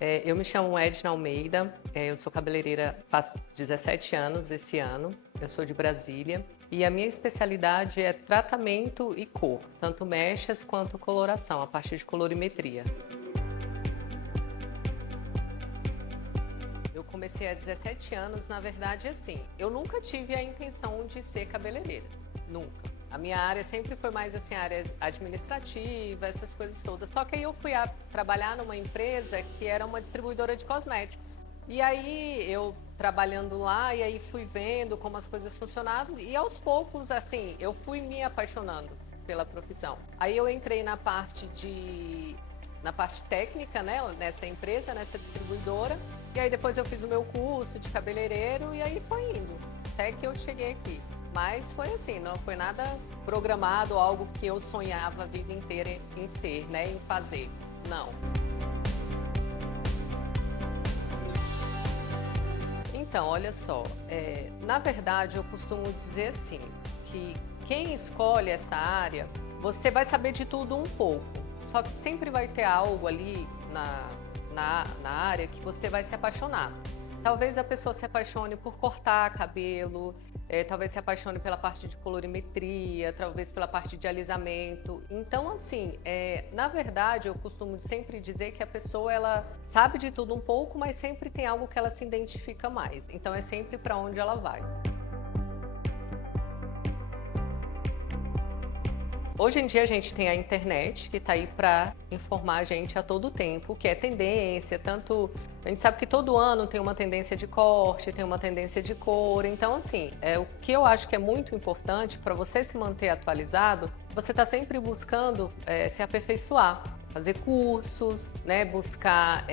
Eu me chamo Edna Almeida, eu sou cabeleireira faz 17 anos esse ano, eu sou de Brasília e a minha especialidade é tratamento e cor, tanto mechas quanto coloração, a partir de colorimetria. Eu comecei há 17 anos, na verdade, assim, eu nunca tive a intenção de ser cabeleireira, nunca. A minha área sempre foi mais assim, área administrativa, essas coisas todas. Só que aí eu fui trabalhar numa empresa que era uma distribuidora de cosméticos. E aí eu trabalhando lá, e aí fui vendo como as coisas funcionavam, e aos poucos, assim, eu fui me apaixonando pela profissão. Aí eu entrei na parte técnica, né, nessa empresa, nessa distribuidora, e aí depois eu fiz o meu curso de cabeleireiro, e aí foi indo, até que eu cheguei aqui. Mas foi assim, não foi nada programado, algo que eu sonhava a vida inteira em ser, né, em fazer. Não. Então, olha só, na verdade eu costumo dizer assim, que quem escolhe essa área, você vai saber de tudo um pouco, só que sempre vai ter algo ali na área que você vai se apaixonar. Talvez a pessoa se apaixone por cortar cabelo, talvez se apaixone pela parte de colorimetria, talvez pela parte de alisamento. Então, assim, na verdade, eu costumo sempre dizer que a pessoa ela sabe de tudo um pouco, mas sempre tem algo que ela se identifica mais. Então, é sempre para onde ela vai. Hoje em dia a gente tem a internet que está aí para informar a gente a todo tempo, o que é tendência, tanto a gente sabe que todo ano tem uma tendência de corte, tem uma tendência de cor, então assim, o que eu acho que é muito importante para você se manter atualizado, você está sempre buscando se aperfeiçoar, fazer cursos, né, buscar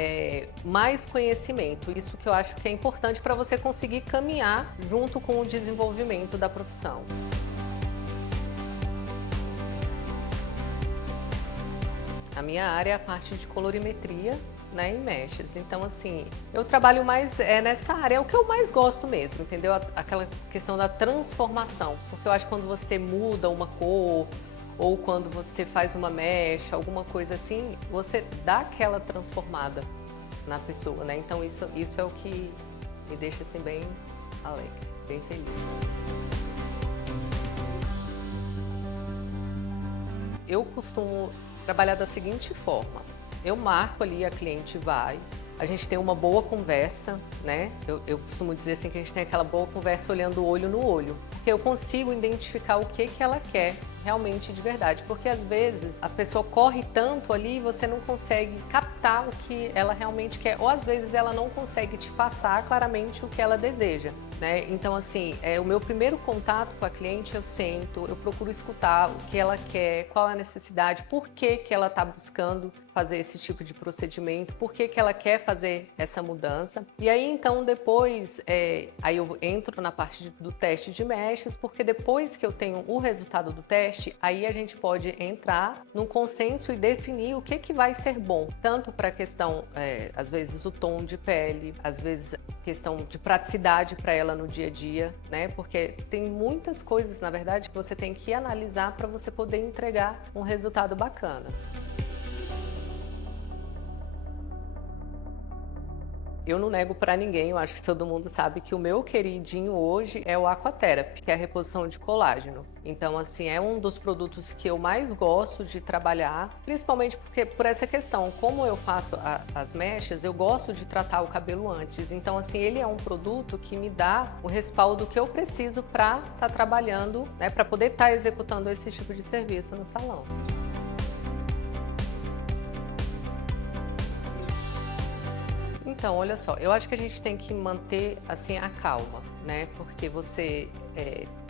mais conhecimento, isso que eu acho que é importante para você conseguir caminhar junto com o desenvolvimento da profissão. A minha área é a parte de colorimetria, né, e mechas. Então, assim, eu trabalho mais nessa área, é o que eu mais gosto mesmo, entendeu? Aquela questão da transformação, porque eu acho que quando você muda uma cor ou quando você faz uma mecha, alguma coisa assim, você dá aquela transformada na pessoa, né? Então, isso é o que me deixa, assim, bem alegre, bem feliz. Eu costumo trabalhar da seguinte forma, eu marco ali, a cliente vai, a gente tem uma boa conversa, né? Eu costumo dizer assim que a gente tem aquela boa conversa olhando olho no olho, porque eu consigo identificar o que ela quer realmente de verdade, porque às vezes a pessoa corre tanto ali e você não consegue captar o que ela realmente quer, ou às vezes ela não consegue te passar claramente o que ela deseja, né? Então assim, o meu primeiro contato com a cliente, eu sento, eu procuro escutar o que ela quer, qual é a necessidade, por que ela está buscando fazer esse tipo de procedimento, por que ela quer fazer essa mudança. E aí então depois, aí eu entro na parte do teste de mechas, porque depois que eu tenho o resultado do teste, aí a gente pode entrar num consenso e definir o que vai ser bom, tanto para a questão, às vezes o tom de pele, às vezes questão de praticidade para ela no dia a dia, né? Porque tem muitas coisas, na verdade, que você tem que analisar para você poder entregar um resultado bacana. Eu não nego para ninguém, eu acho que todo mundo sabe que o meu queridinho hoje é o Aquatherapy, que é a reposição de colágeno. Então, assim, é um dos produtos que eu mais gosto de trabalhar, principalmente porque por essa questão, como eu faço as mechas, eu gosto de tratar o cabelo antes. Então, assim, ele é um produto que me dá o respaldo que eu preciso para estar trabalhando, né, para poder estar executando esse tipo de serviço no salão. Então, olha só, eu acho que a gente tem que manter assim a calma, né? Porque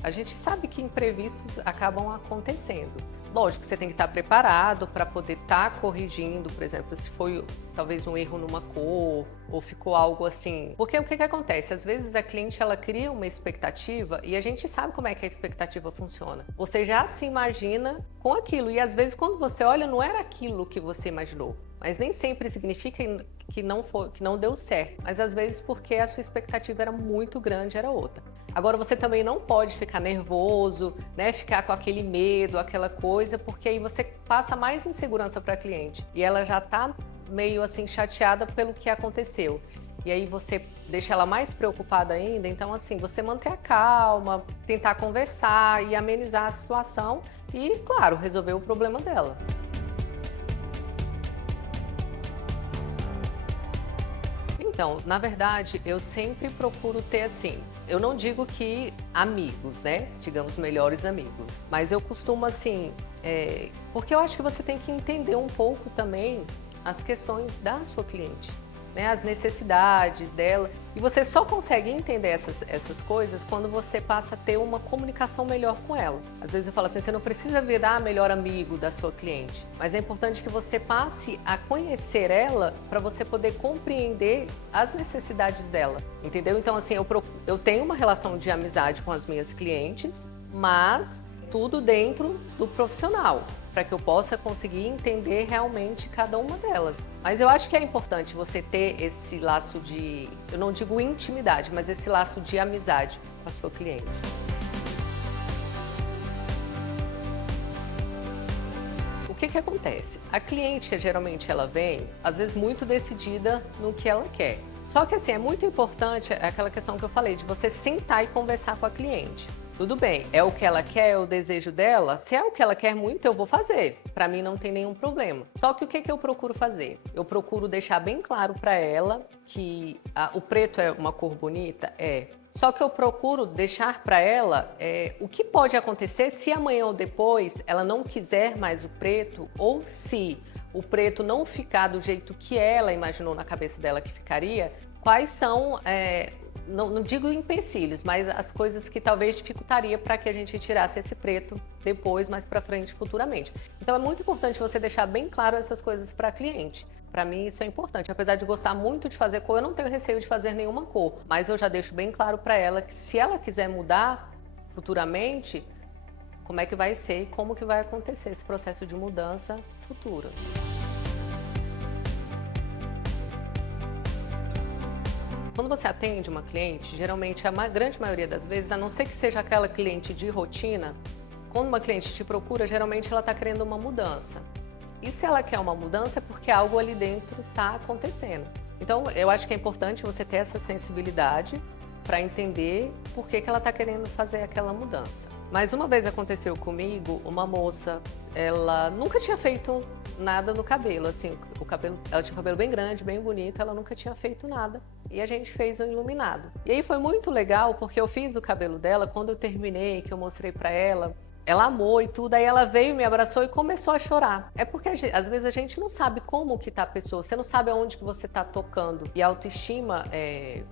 a gente sabe que imprevistos acabam acontecendo. Lógico que você tem que estar preparado para poder estar corrigindo, por exemplo, se foi talvez um erro numa cor ou ficou algo assim. Porque o que acontece? Às vezes a cliente ela cria uma expectativa e a gente sabe como é que a expectativa funciona. Você já se imagina com aquilo e às vezes quando você olha não era aquilo que você imaginou. Mas nem sempre significa que não deu certo. Mas às vezes porque a sua expectativa era muito grande, era outra. Agora você também não pode ficar nervoso, né? Ficar com aquele medo, aquela coisa, porque aí você passa mais insegurança para a cliente. E ela já está meio assim chateada pelo que aconteceu. E aí você deixa ela mais preocupada ainda, então assim, você manter a calma, tentar conversar e amenizar a situação e, claro, resolver o problema dela. Então, na verdade, eu sempre procuro ter assim, eu não digo que amigos, né? Digamos, melhores amigos. Mas eu costumo assim, porque eu acho que você tem que entender um pouco também as questões da sua cliente, né? As necessidades dela. E você só consegue entender essas coisas quando você passa a ter uma comunicação melhor com ela. Às vezes eu falo assim, você não precisa virar melhor amigo da sua cliente, mas é importante que você passe a conhecer ela para você poder compreender as necessidades dela, entendeu? Então assim, eu tenho uma relação de amizade com as minhas clientes, mas tudo dentro do profissional, para que eu possa conseguir entender realmente cada uma delas. Mas eu acho que é importante você ter esse laço de, eu não digo intimidade, mas esse laço de amizade com a sua cliente. O que acontece? A cliente, geralmente, ela vem, às vezes, muito decidida no que ela quer. Só que, assim, é muito importante aquela questão que eu falei, de você sentar e conversar com a cliente. Tudo bem, é o que ela quer, é o desejo dela? Se é o que ela quer muito, eu vou fazer. Para mim não tem nenhum problema. Só que o que eu procuro fazer? Eu procuro deixar bem claro para ela que o preto é uma cor bonita? É. Só que eu procuro deixar para ela o que pode acontecer se amanhã ou depois ela não quiser mais o preto, ou se o preto não ficar do jeito que ela imaginou na cabeça dela que ficaria, quais são... não digo empecilhos, mas as coisas que talvez dificultaria para que a gente tirasse esse preto depois, mais para frente, futuramente. Então é muito importante você deixar bem claro essas coisas para a cliente. Para mim isso é importante. Apesar de gostar muito de fazer cor, eu não tenho receio de fazer nenhuma cor, mas eu já deixo bem claro para ela que se ela quiser mudar futuramente, como é que vai ser e como que vai acontecer esse processo de mudança futura. Quando você atende uma cliente, geralmente a grande maioria das vezes, a não ser que seja aquela cliente de rotina, quando uma cliente te procura, geralmente ela está querendo uma mudança. E se ela quer uma mudança é porque algo ali dentro está acontecendo. Então, eu acho que é importante você ter essa sensibilidade para entender por que ela está querendo fazer aquela mudança. Mas uma vez aconteceu comigo, uma moça, ela nunca tinha feito nada no cabelo, assim, ela tinha um cabelo bem grande, bem bonito, ela nunca tinha feito nada. E a gente fez um iluminado. E aí foi muito legal, porque eu fiz o cabelo dela, quando eu terminei, que eu mostrei pra ela amou e tudo, aí ela veio, me abraçou e começou a chorar. É porque às vezes a gente não sabe como que tá a pessoa, você não sabe aonde que você tá tocando. E a autoestima,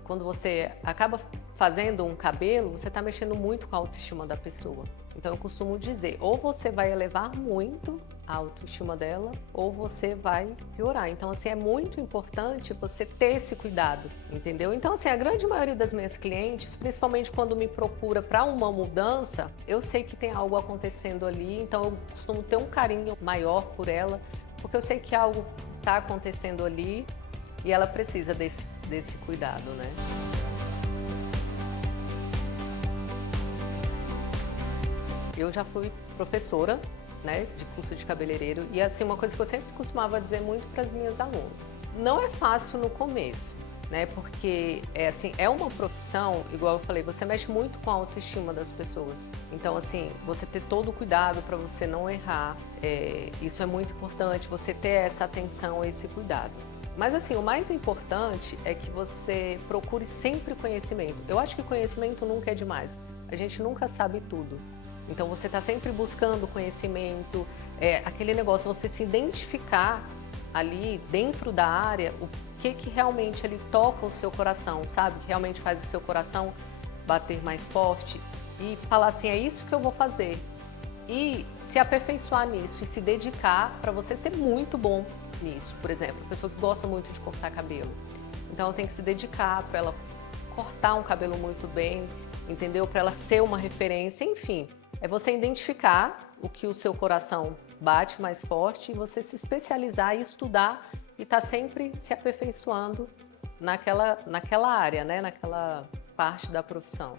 quando você acaba fazendo um cabelo, você tá mexendo muito com a autoestima da pessoa. Então eu costumo dizer, ou você vai elevar muito a autoestima dela, ou você vai piorar. Então assim, é muito importante você ter esse cuidado, entendeu? Então assim, a grande maioria das minhas clientes, principalmente quando me procura para uma mudança, eu sei que tem algo acontecendo ali, então eu costumo ter um carinho maior por ela, porque eu sei que algo está acontecendo ali e ela precisa desse cuidado, né? Eu já fui professora, né, de curso de cabeleireiro, e assim, uma coisa que eu sempre costumava dizer muito para as minhas alunas: não é fácil no começo, né, porque assim, é uma profissão, igual eu falei, você mexe muito com a autoestima das pessoas. Então assim, você ter todo o cuidado para você não errar, isso é muito importante, você ter essa atenção, esse cuidado. Mas assim, o mais importante é que você procure sempre conhecimento. Eu acho que conhecimento nunca é demais, a gente nunca sabe tudo. Então você está sempre buscando conhecimento, aquele negócio, você se identificar ali dentro da área, o que realmente ele toca o seu coração, sabe? Que realmente faz o seu coração bater mais forte e falar assim, é isso que eu vou fazer. E se aperfeiçoar nisso e se dedicar para você ser muito bom nisso. Por exemplo, a pessoa que gosta muito de cortar cabelo. Então ela tem que se dedicar para ela cortar um cabelo muito bem, entendeu? Para ela ser uma referência, enfim. É você identificar o que o seu coração bate mais forte e você se especializar e estudar e estar sempre se aperfeiçoando naquela área, né? Naquela parte da profissão.